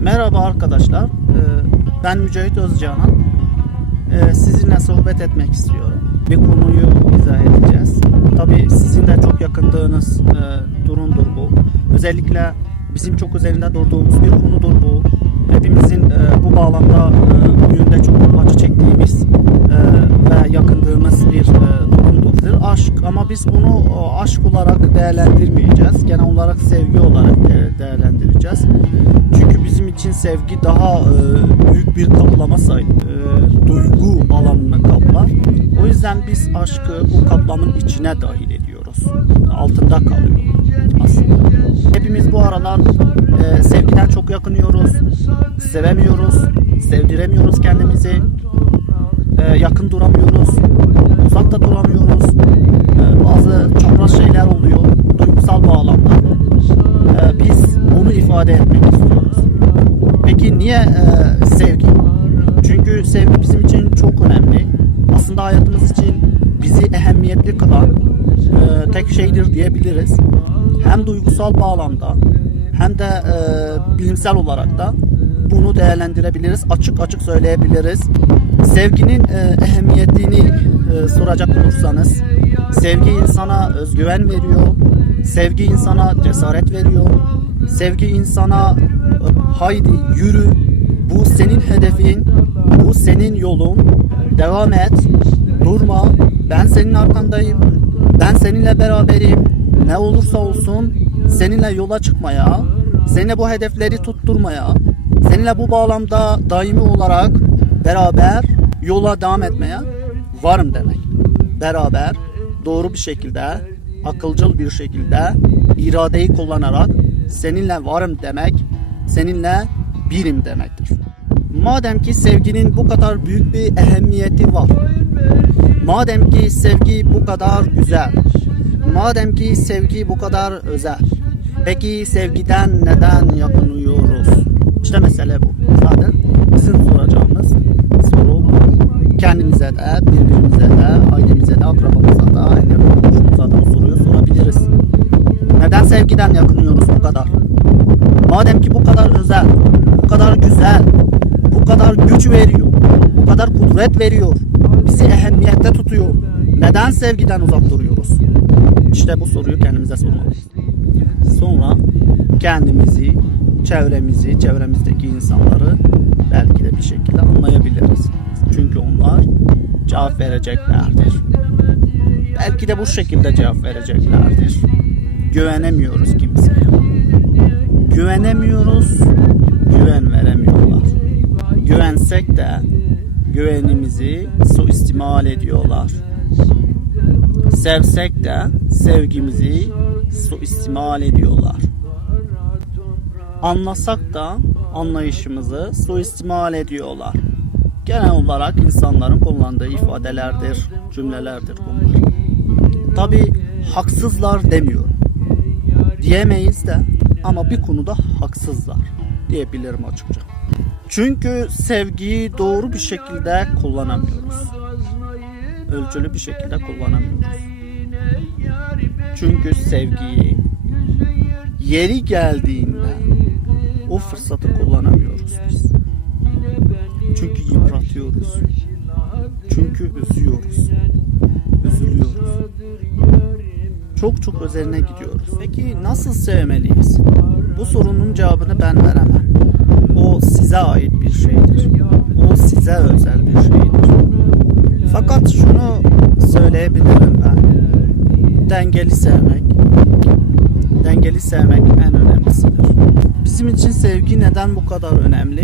Merhaba arkadaşlar. Ee, Ben Mücahit Özcanan. Ee, Sizinle sohbet etmek istiyorum. Bir konuyu izah edeceğiz. Tabii sizin de çok yakındığınız e, durumdur bu. Özellikle bizim çok üzerinde durduğumuz bir konudur bu. Hepimizin e, bu bağlamda e, bu yönde çok acı çektiğimiz ve yakındığımız bir e, durumdur. Aşk ama biz bunu aşk olarak değerlendirmeyeceğiz. Genel olarak sevgi olarak de- değerlendireceğiz. Çünkü bizim için sevgi daha e, büyük bir kaplama sahip. E, duygu alanını kaplar. O yüzden biz aşkı bu kaplamın içine dahil ediyoruz. Altında kalıyor aslında. Hepimiz bu aralar e, sevgiden çok yakınıyoruz. Sevemiyoruz. Sevdiremiyoruz kendimizi. E, yakın duramıyoruz. Uzakta duramıyoruz. E, bazı çapraz şeyler oluyor. Duygusal bağlamda. E, biz bunu ifade etmek istiyoruz. Peki niye e, sevgi? Çünkü sevgi bizim için çok önemli. Aslında hayatımız için bizi ehemmiyetli kılan e, tek şeydir diyebiliriz. Hem duygusal bağlamda hem de e, bilimsel olarak da bunu değerlendirebiliriz. Açık açık söyleyebiliriz. Sevginin e, ehemmiyetini e, soracak olursanız sevgi insana özgüven veriyor. Sevgi insana cesaret veriyor. Sevgi insana e, haydi yürü. Bu senin hedefin. Bu senin yolun. Devam et. Durma. Ben senin arkandayım. Ben seninle beraberim. Ne olursa olsun seninle yola çıkmaya, seninle bu hedefleri tutturmaya, seninle bu bağlamda daimi olarak beraber yola devam etmeye varım demek. Beraber doğru bir şekilde, akılcıl bir şekilde iradeyi kullanarak seninle varım demek, seninle birim demektir. Madem ki sevginin bu kadar büyük bir ehemmiyeti var. Madem ki sevgi bu kadar güzel. Madem ki sevgi bu kadar özel. Peki sevgiden neden yakınıyoruz? İşte mesele bu. Zaten soru bu. Kendimize de, birbirimize de, ailemize de, akrabamıza da, anne komşumuza da soruyu sorabiliriz. Neden sevgiden yakınıyoruz bu kadar? Madem ki bu kadar özel, bu kadar güzel, bu kadar güç veriyor, bu kadar kudret veriyor, bizi ehemmiyette tutuyor. Neden sevgiden uzak duruyoruz? İşte bu soruyu kendimize sormalıyız. Sonra kendimizi, çevremizi, çevremizdeki insanları belki de bir şekilde anlayabiliriz. Cevap vereceklerdir. Belki de bu şekilde cevap vereceklerdir. Güvenemiyoruz kimseye. Güvenemiyoruz, güven veremiyorlar. Güvensek de güvenimizi suistimal ediyorlar. Sevsek de sevgimizi suistimal ediyorlar. Anlasak da anlayışımızı suistimal ediyorlar. Genel olarak insanların kullandığı ifadelerdir, cümlelerdir bunlar. Tabi haksızlar demiyorum. Diyemeyiz de ama bir konuda haksızlar diyebilirim açıkça. Çünkü sevgiyi doğru bir şekilde kullanamıyoruz. Ölçülü bir şekilde kullanamıyoruz. Çünkü sevgiyi yeri geldiğinde o fırsatı kullanamıyoruz biz. Çünkü yıpratıyoruz. Çünkü üzüyoruz. Üzülüyoruz. Çok çok özeline gidiyoruz. Peki nasıl sevmeliyiz? Bu sorunun cevabını ben veremem. O size ait bir şeydir. O size özel bir şeydir. Fakat şunu söyleyebilirim ben. Dengeli sevmek. Dengeli sevmek en önemlisidir. Bizim için sevgi neden bu kadar önemli?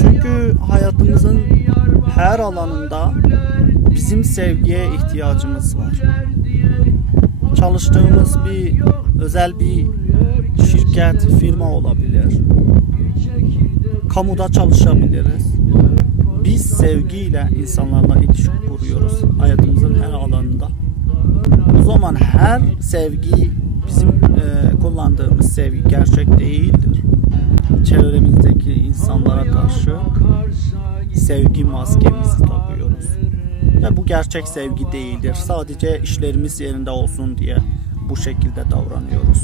Çünkü hayatımızın her alanında bizim sevgiye ihtiyacımız var. Çalıştığımız bir özel bir şirket, firma olabilir. Kamuda çalışabiliriz. Biz sevgiyle insanlarla ilişki kuruyoruz hayatımızın her alanında. O zaman her sevgi bizim e, kullandığımız sevgi gerçek değildir. Çevremizdeki insanlara karşı sevgi maskemizi takıyoruz. Ve bu gerçek sevgi değildir. Sadece işlerimiz yerinde olsun diye bu şekilde davranıyoruz.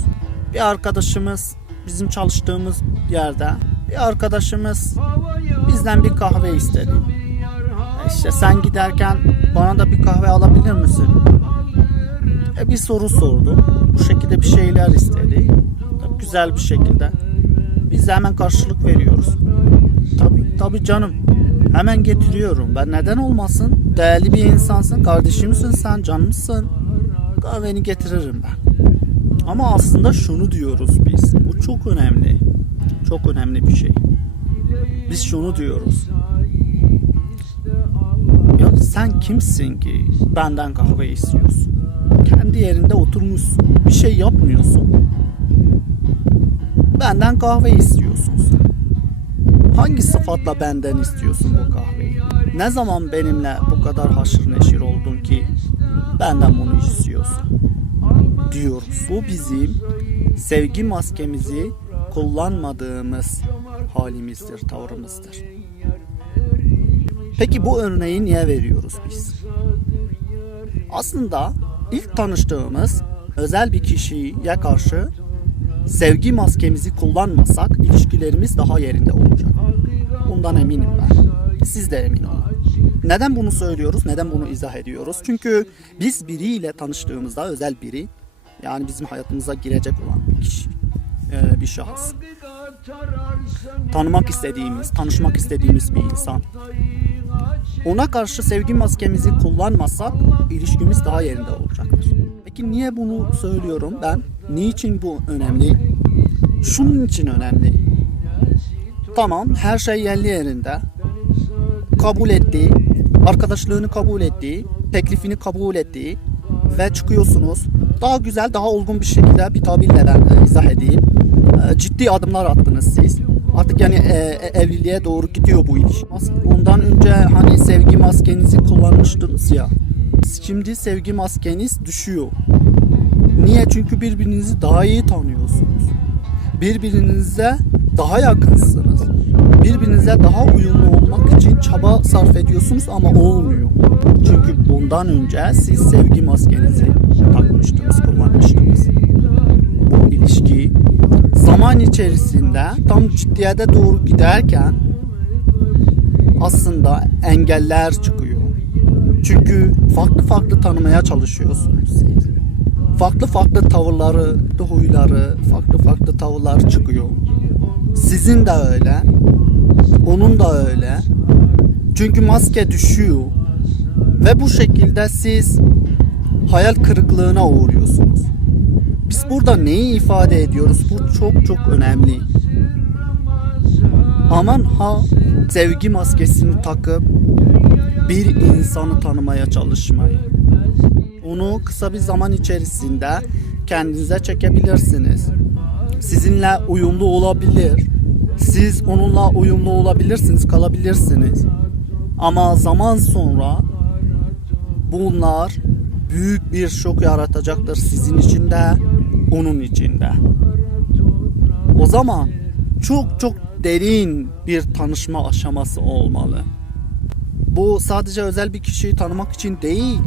Bir arkadaşımız bizim çalıştığımız yerde bir arkadaşımız bizden bir kahve istedi. E İşte sen giderken bana da bir kahve alabilir misin? E bir soru sordu. Bu şekilde bir şeyler istedi. Güzel bir şekilde. Biz de hemen karşılık veriyoruz. Tabii tabii canım. Hemen getiriyorum. Ben neden olmasın? Değerli bir insansın. Kardeşimsin sen. Canımsın. Kahveni getiririm ben. Ama aslında şunu diyoruz biz. Bu çok önemli. Çok önemli bir şey. Biz şunu diyoruz. Ya sen kimsin ki benden kahve istiyorsun? Kendi yerinde oturmuşsun. Bir şey yapmıyorsun. Benden kahve istiyorsun sen. Hangi sıfatla benden istiyorsun bu kahveyi? Ne zaman benimle bu kadar haşır neşir oldun ki benden bunu istiyorsun? Diyoruz. Bu bizim sevgi maskemizi kullanmadığımız halimizdir, tavrımızdır. Peki bu örneği niye veriyoruz biz? Aslında ilk tanıştığımız özel bir kişiye karşı sevgi maskemizi kullanmasak ilişkilerimiz daha yerinde olacak. Bundan eminim ben. Siz de emin olun. Neden bunu söylüyoruz? Neden bunu izah ediyoruz? Çünkü biz biriyle tanıştığımızda özel biri yani bizim hayatımıza girecek olan bir kişi, e, bir şahıs. Tanımak istediğimiz, tanışmak istediğimiz bir insan. Ona karşı sevgi maskemizi kullanmasak ilişkimiz daha yerinde olacaktır. Peki niye bunu söylüyorum ben? Niçin bu önemli? Şunun için önemli. Tamam her şey yerli yerinde. Kabul etti. Arkadaşlığını kabul etti. Teklifini kabul etti. Ve çıkıyorsunuz. Daha güzel, daha olgun bir şekilde bir tabirle ben e, izah edeyim. E, Ciddi adımlar attınız siz. Artık yani e, e, evliliğe doğru gidiyor bu iş. Ondan önce hani sevgi maskenizi kullanmıştınız ya. Şimdi sevgi maskeniz düşüyor. Niye? Çünkü birbirinizi daha iyi tanıyorsunuz. Birbirinize daha yakınsınız. Birbirinize daha uyumlu olmak için çaba sarf ediyorsunuz ama olmuyor. Çünkü bundan önce siz sevgi maskenizi takmıştınız, kullanmıştınız. Bu ilişki zaman içerisinde tam ciddiyete doğru giderken aslında engeller çıkıyor. Çünkü farklı farklı tanımaya çalışıyorsunuz. Farklı farklı tavırları, huyları, farklı farklı tavırlar çıkıyor. Sizin de öyle. Onun da öyle. Çünkü maske düşüyor. Ve bu şekilde siz hayal kırıklığına uğruyorsunuz. Biz burada neyi ifade ediyoruz? Bu çok çok önemli. Aman ha sevgi maskesini takıp bir insanı tanımaya çalışmayın. Onu kısa bir zaman içerisinde kendinize çekebilirsiniz. Sizinle uyumlu olabilir. Siz onunla uyumlu olabilirsiniz, kalabilirsiniz. Ama zaman sonra bunlar büyük bir şok yaratacaktır sizin için de, onun için de. O zaman çok çok derin bir tanışma aşaması olmalı. Bu sadece özel bir kişiyi tanımak için değil.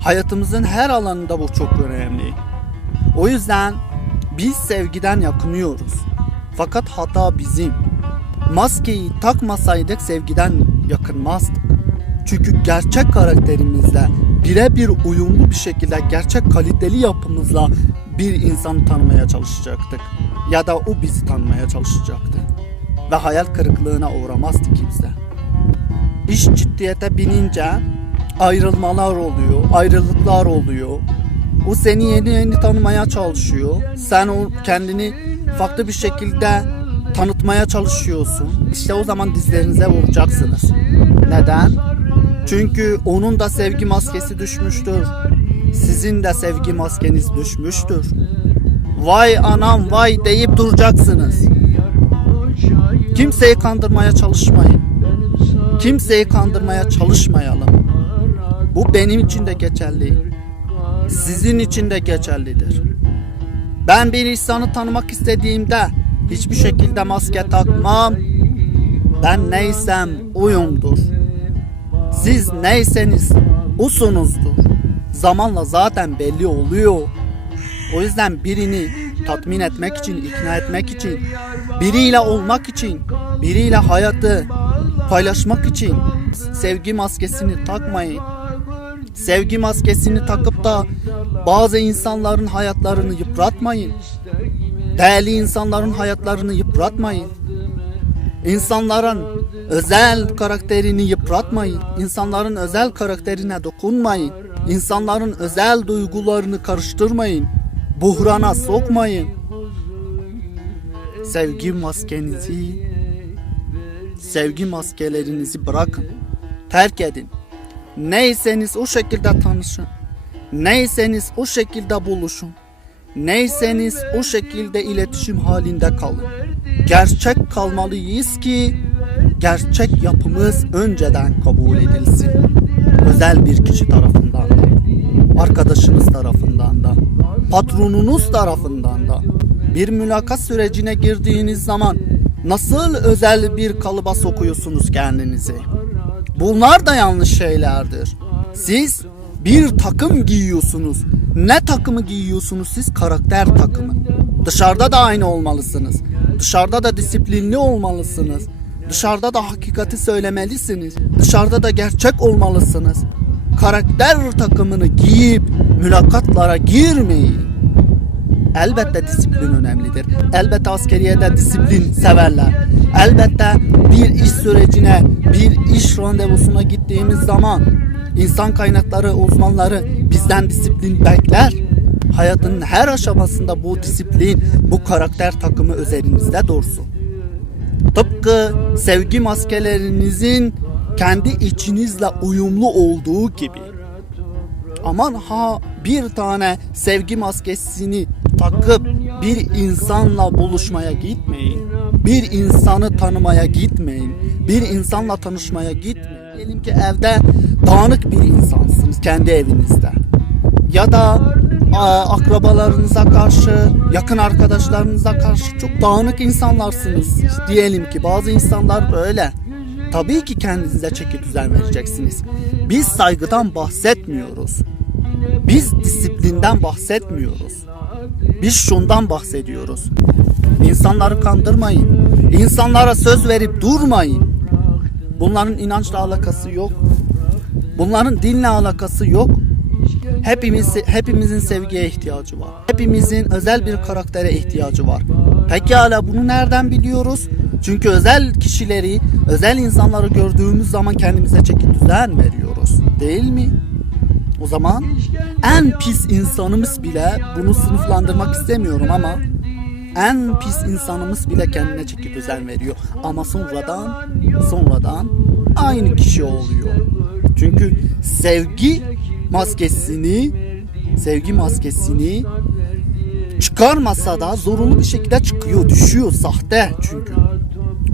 Hayatımızın her alanında bu çok önemli. O yüzden biz sevgiden yakınıyoruz. Fakat hata bizim. Maskeyi takmasaydık sevgiden yakınmazdık. Çünkü gerçek karakterimizle birebir uyumlu bir şekilde gerçek kaliteli yapımızla bir insanı tanımaya çalışacaktık. Ya da o bizi tanımaya çalışacaktı. Ve hayal kırıklığına uğramazdı kimse. İş ciddiyete binince ayrılmalar oluyor, ayrılıklar oluyor. O seni yeni yeni tanımaya çalışıyor. Sen o kendini farklı bir şekilde tanıtmaya çalışıyorsun. İşte o zaman dizlerinize vuracaksınız. Neden? Çünkü onun da sevgi maskesi düşmüştür. Sizin de sevgi maskeniz düşmüştür. Vay anam vay deyip duracaksınız. Kimseyi kandırmaya çalışmayın. Kimseyi kandırmaya çalışmayalım. Bu benim için de geçerli. Sizin için de geçerlidir. Ben bir insanı tanımak istediğimde hiçbir şekilde maske takmam. Ben neysem oyumdur. Siz neyseniz usunuzdur. Zamanla zaten belli oluyor. O yüzden birini tatmin etmek için, ikna etmek için, biriyle olmak için, biriyle hayatı paylaşmak için sevgi maskesini takmayın. Sevgi maskesini takıp da bazı insanların hayatlarını yıpratmayın. Değerli insanların hayatlarını yıpratmayın. İnsanların özel karakterini yıpratmayın. İnsanların özel karakterine dokunmayın. İnsanların özel duygularını karıştırmayın. Buhrana sokmayın. Sevgi maskenizi, sevgi maskelerinizi bırakın. Terk edin. Neyseniz o şekilde tanışın. Neyseniz o şekilde buluşun. Neyseniz o şekilde iletişim halinde kalın. Gerçek kalmalıyız ki gerçek yapımız önceden kabul edilsin. Özel bir kişi tarafından da, arkadaşınız tarafından da, patronunuz tarafından da bir mülakat sürecine girdiğiniz zaman nasıl özel bir kalıba sokuyorsunuz kendinizi? Bunlar da yanlış şeylerdir. Siz bir takım giyiyorsunuz. Ne takımı giyiyorsunuz siz? Karakter takımı. Dışarıda da aynı olmalısınız. Dışarıda da disiplinli olmalısınız. Dışarıda da hakikati söylemelisiniz. Dışarıda da gerçek olmalısınız. Karakter takımını giyip mülakatlara girmeyin. Elbette disiplin önemlidir. Elbette askeriyede disiplin severler. Elbette bir iş sürecine, bir iş randevusuna gittiğimiz zaman insan kaynakları uzmanları bizden disiplin bekler. Hayatın her aşamasında bu disiplin, bu karakter takımı üzerinizde dursun. Tıpkı sevgi maskelerinizin kendi içinizle uyumlu olduğu gibi. Aman ha bir tane sevgi maskesini takıp bir insanla buluşmaya gitmeyin. Bir insanı tanımaya gitmeyin. Bir insanla tanışmaya gitmeyin. Diyelim ki evde dağınık bir insansınız kendi evinizde. Ya da akrabalarınıza karşı, yakın arkadaşlarınıza karşı çok dağınık insanlarsınız. Diyelim ki bazı insanlar böyle. Tabii ki kendinize çeki düzen vereceksiniz. Biz saygıdan bahsetmiyoruz. Biz disiplinden bahsetmiyoruz. Biz şundan bahsediyoruz. İnsanları kandırmayın. İnsanlara söz verip durmayın. Bunların inançla alakası yok. Bunların dinle alakası yok. Hepimiz hepimizin sevgiye ihtiyacı var. Hepimizin özel bir karaktere ihtiyacı var. Pekala bunu nereden biliyoruz? Çünkü özel kişileri, özel insanları gördüğümüz zaman kendimize çeki düzen veriyoruz. Değil mi? O zaman en pis insanımız bile bunu sınıflandırmak istemiyorum ama en pis insanımız bile kendine çeki düzen veriyor. Ama sonradan sonradan aynı kişi oluyor. Çünkü sevgi maskesini sevgi maskesini çıkarmasa da zorunlu bir şekilde çıkıyor, düşüyor sahte çünkü.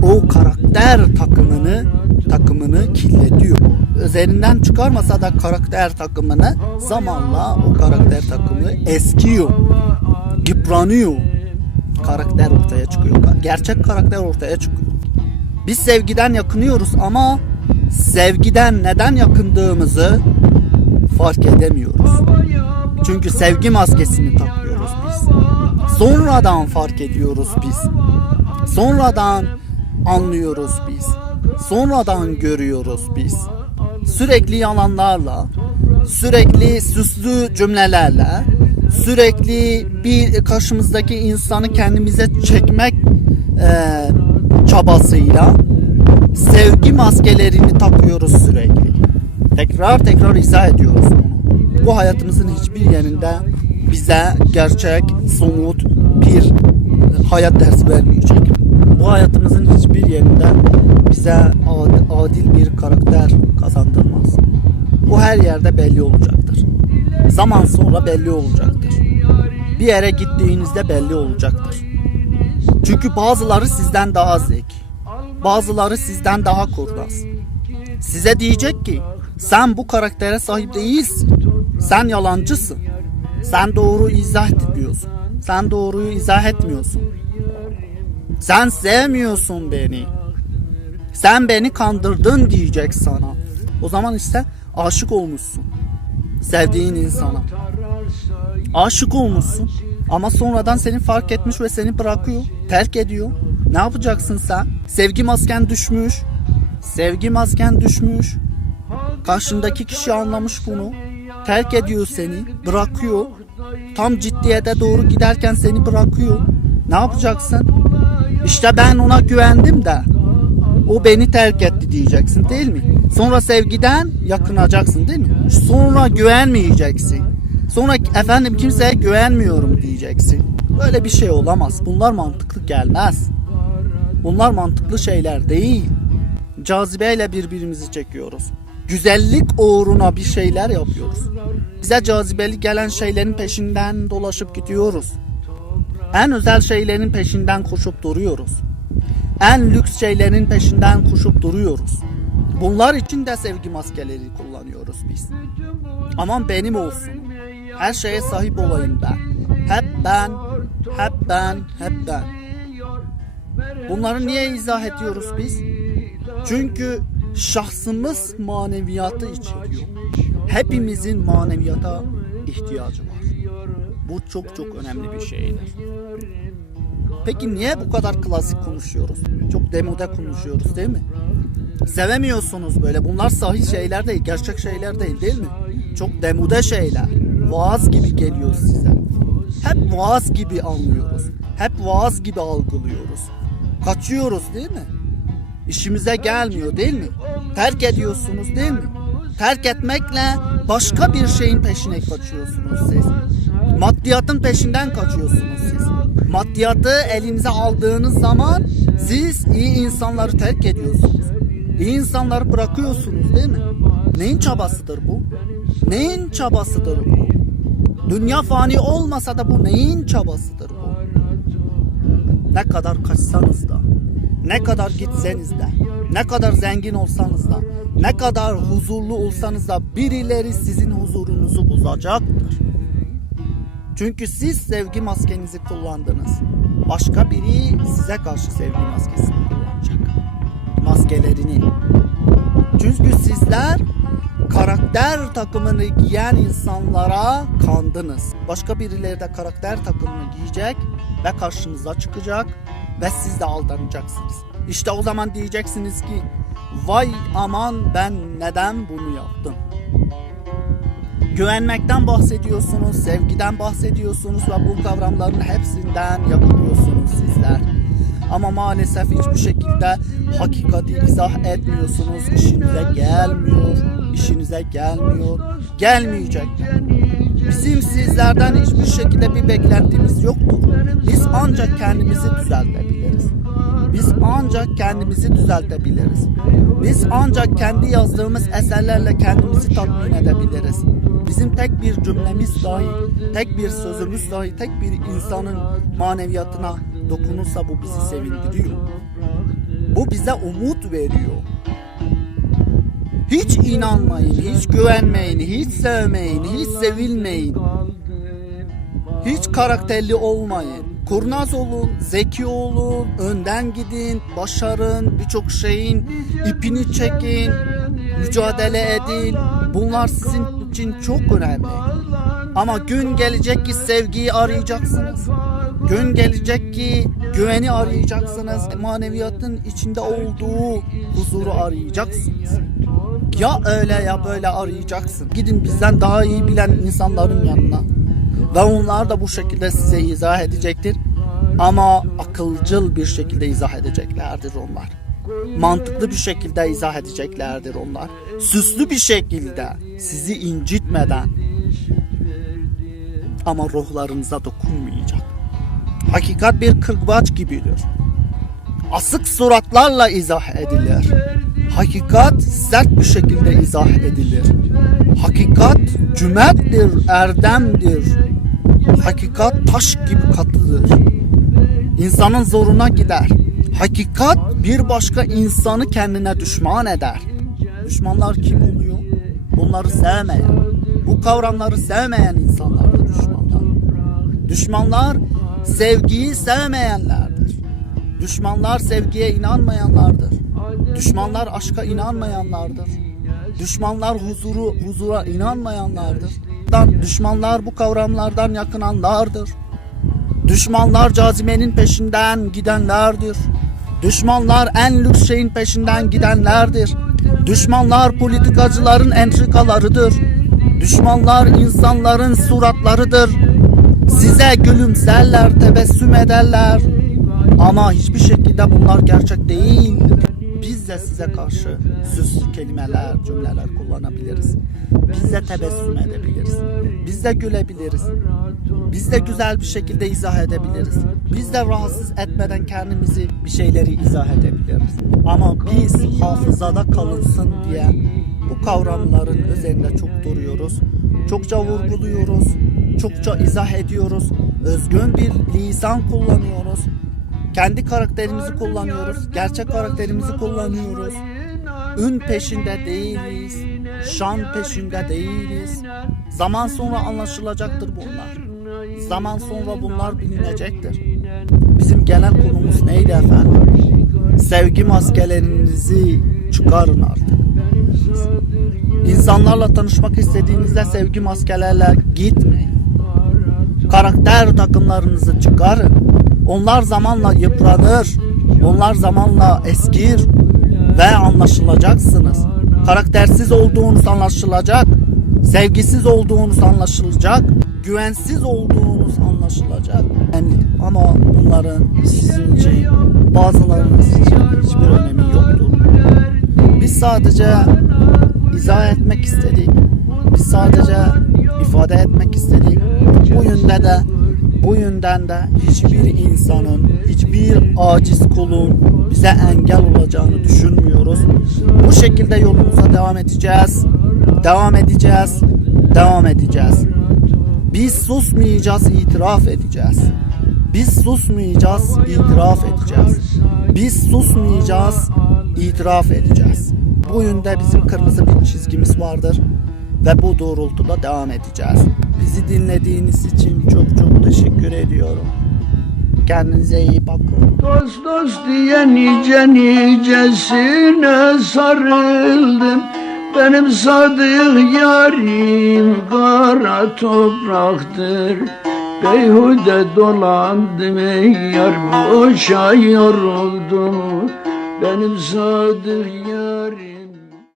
O karakter takımını takımını kirletiyor. Üzerinden çıkarmasa da karakter takımını zamanla o karakter takımı eskiyor. Yıpranıyor. Karakter ortaya çıkıyor. Gerçek karakter ortaya çıkıyor. Biz sevgiden yakınıyoruz ama sevgiden neden yakındığımızı fark edemiyoruz. Çünkü sevgi maskesini takıyoruz biz. Sonradan fark ediyoruz biz. Sonradan anlıyoruz biz. Sonradan görüyoruz biz. Sürekli yalanlarla, sürekli süslü cümlelerle, sürekli bir karşımızdaki insanı kendimize çekmek e, çabasıyla sevgi maskelerini takıyoruz sürekli. Tekrar tekrar izah ediyoruz bunu. Bu hayatımızın hiçbir yerinde bize gerçek, somut bir hayat dersi vermeyecek. Bu hayatımızın hiçbir yerinde bize adil bir karakter kazandırmaz. Bu her yerde belli olacaktır. Zaman sonra belli olacaktır. Bir yere gittiğinizde belli olacaktır. Çünkü bazıları sizden daha zeki. Bazıları sizden daha kurnaz. Size diyecek ki sen bu karaktere sahip değilsin. Sen yalancısın. Sen doğru izah etmiyorsun. Sen doğruyu izah etmiyorsun. Sen sevmiyorsun beni. Sen beni kandırdın diyecek sana. O zaman işte aşık olmuşsun. Sevdiğin insana. Aşık olmuşsun. Ama sonradan seni fark etmiş ve seni bırakıyor, terk ediyor. Ne yapacaksın sen? Sevgi masken düşmüş. Sevgi masken düşmüş. Karşındaki kişi anlamış bunu. Terk ediyor seni, bırakıyor. Tam ciddiyete doğru giderken seni bırakıyor. Ne yapacaksın? İşte ben ona güvendim de o beni terk etti diyeceksin değil mi? Sonra sevgiden yakınacaksın değil mi? Sonra güvenmeyeceksin. Sonra efendim kimseye güvenmiyorum diyeceksin. Böyle bir şey olamaz. Bunlar mantıklı gelmez. Bunlar mantıklı şeyler değil. Cazibeyle birbirimizi çekiyoruz. Güzellik uğruna bir şeyler yapıyoruz. Bize cazibeli gelen şeylerin peşinden dolaşıp gidiyoruz. En özel şeylerin peşinden koşup duruyoruz. En lüks şeylerin peşinden koşup duruyoruz. Bunlar için de sevgi maskeleri kullanıyoruz biz. Aman benim olsun. Her şeye sahip olayım ben. Hep ben, hep ben, hep ben. Bunları niye izah ediyoruz biz? Çünkü şahsımız maneviyatı içeriyor. Hepimizin maneviyata ihtiyacı var. Bu çok çok önemli bir şeydir. Peki niye bu kadar klasik konuşuyoruz? Çok demode konuşuyoruz değil mi? Sevemiyorsunuz böyle. Bunlar sahih şeyler değil, gerçek şeyler değil değil mi? Çok demode şeyler. Vaaz gibi geliyor size. Hep vaaz gibi anlıyoruz. Hep vaaz gibi algılıyoruz. Kaçıyoruz değil mi? İşimize gelmiyor değil mi? Terk ediyorsunuz değil mi? Terk etmekle başka bir şeyin peşine kaçıyorsunuz siz. Maddiyatın peşinden kaçıyorsunuz siz. Maddiyatı elinize aldığınız zaman siz iyi insanları terk ediyorsunuz. İyi insanları bırakıyorsunuz değil mi? Neyin çabasıdır bu? Neyin çabasıdır bu? Dünya fani olmasa da bu neyin çabasıdır bu? Ne kadar kaçsanız da, ne kadar gitseniz de, ne kadar zengin olsanız da, ne kadar huzurlu olsanız da birileri sizin huzurunuzu bozacaktır. Çünkü siz sevgi maskenizi kullandınız. Başka biri size karşı sevgi maskesini kullanacak. Maskelerini. Çünkü sizler karakter takımını giyen insanlara kandınız. Başka birileri de karakter takımını giyecek ve karşınıza çıkacak ve siz de aldanacaksınız. İşte o zaman diyeceksiniz ki vay aman ben neden bunu yaptım? Güvenmekten bahsediyorsunuz, sevgiden bahsediyorsunuz ve bu kavramların hepsinden yakınıyorsunuz sizler. Ama maalesef hiçbir şekilde hakikati izah etmiyorsunuz. İşinize gelmiyor, işinize gelmiyor, gelmeyecek. Bizim sizlerden hiçbir şekilde bir beklentimiz yoktur. Biz ancak kendimizi düzeltebiliriz. Biz ancak kendimizi düzeltebiliriz. Biz ancak kendi yazdığımız eserlerle kendimizi tatmin edebiliriz. Bizim tek bir cümlemiz dahi, tek bir sözümüz dahi, tek bir insanın maneviyatına dokunursa bu bizi sevindiriyor. Bu bize umut veriyor. Hiç inanmayın, hiç güvenmeyin, hiç sevmeyin, hiç sevilmeyin. Hiç karakterli olmayın. Kurnaz olun, zeki olun, önden gidin, başarın, birçok şeyin ipini çekin, mücadele edin. Bunlar sizin için çok önemli. Ama gün gelecek ki sevgiyi arayacaksınız. Gün gelecek ki güveni arayacaksınız. Maneviyatın içinde olduğu huzuru arayacaksınız. Ya öyle ya böyle arayacaksın. Gidin bizden daha iyi bilen insanların yanına. Ve onlar da bu şekilde size izah edecektir. Ama akılcıl bir şekilde izah edeceklerdir onlar. Mantıklı bir şekilde izah edeceklerdir onlar. Süslü bir şekilde sizi incitmeden ama ruhlarınıza dokunmayacak. Hakikat bir kırbaç gibidir. Asık suratlarla izah edilir. Hakikat sert bir şekilde izah edilir. Hakikat cömerttir, erdemdir. Hakikat taş gibi katıdır. İnsanın zoruna gider. Hakikat bir başka insanı kendine düşman eder. Düşmanlar kim oluyor? Bunları sevmeyen, bu kavramları sevmeyen insanlardır düşmanlar. Düşmanlar sevgiyi sevmeyenlerdir. Düşmanlar sevgiye inanmayanlardır. Düşmanlar aşka inanmayanlardır. Düşmanlar huzuru huzura inanmayanlardır. Düşmanlar bu kavramlardan yakınanlardır. Düşmanlar cazimenin peşinden gidenlerdir. Düşmanlar en lüks şeyin peşinden gidenlerdir. Düşmanlar politikacıların entrikalarıdır. Düşmanlar insanların suratlarıdır. Size gülümserler, tebessüm ederler. Ama hiçbir şekilde bunlar gerçek değildir. Biz de size karşı süslü kelimeler, cümleler kullanabiliriz. Biz de tebessüm edebiliriz. Biz de gülebiliriz. Biz de güzel bir şekilde izah edebiliriz. Biz de rahatsız etmeden kendimizi bir şeyleri izah edebiliriz. Ama biz hafızada kalınsın diye bu kavramların üzerinde çok duruyoruz. Çokça vurguluyoruz. Çokça izah ediyoruz. Özgün bir lisan kullanıyoruz. Kendi karakterimizi kullanıyoruz. Gerçek karakterimizi kullanıyoruz. Ün peşinde değiliz. Şan peşinde değiliz. Zaman sonra anlaşılacaktır bunlar. Zaman sonra bunlar bilinecektir. Bizim genel konumuz neydi efendim? Sevgi maskelerinizi çıkarın artık. İnsanlarla tanışmak istediğinizde sevgi maskelerle gitmeyin. Karakter takımlarınızı çıkarın. Onlar zamanla yıpranır. Onlar zamanla eskir ve anlaşılacaksınız. Karaktersiz olduğunuz anlaşılacak. Sevgisiz olduğunuz anlaşılacak. Güvensiz olduğunuz anlaşılacak. Yani ama bunların sizin için bazılarınız için hiçbir önemi yoktur. Biz sadece izah etmek istedik. Biz sadece ifade etmek istedik. Bu yönde de bu yönden de hiçbir insanın, hiçbir aciz kulun bize engel olacağını düşünmüyoruz. Bu şekilde yolumuza devam edeceğiz. Devam edeceğiz. Devam edeceğiz. Biz susmayacağız, itiraf edeceğiz. Biz susmayacağız, itiraf edeceğiz. Biz susmayacağız, itiraf edeceğiz. Bu yönde bizim kırmızı bir çizgimiz vardır ve bu doğrultuda devam edeceğiz. Bizi dinlediğiniz için çok çok teşekkür ediyorum. Kendinize iyi bakın. Dost dost diye nice nicesine sarıldım Benim sadık yarim kara topraktır Beyhude dolandım ey yar boşa yoruldum Benim sadık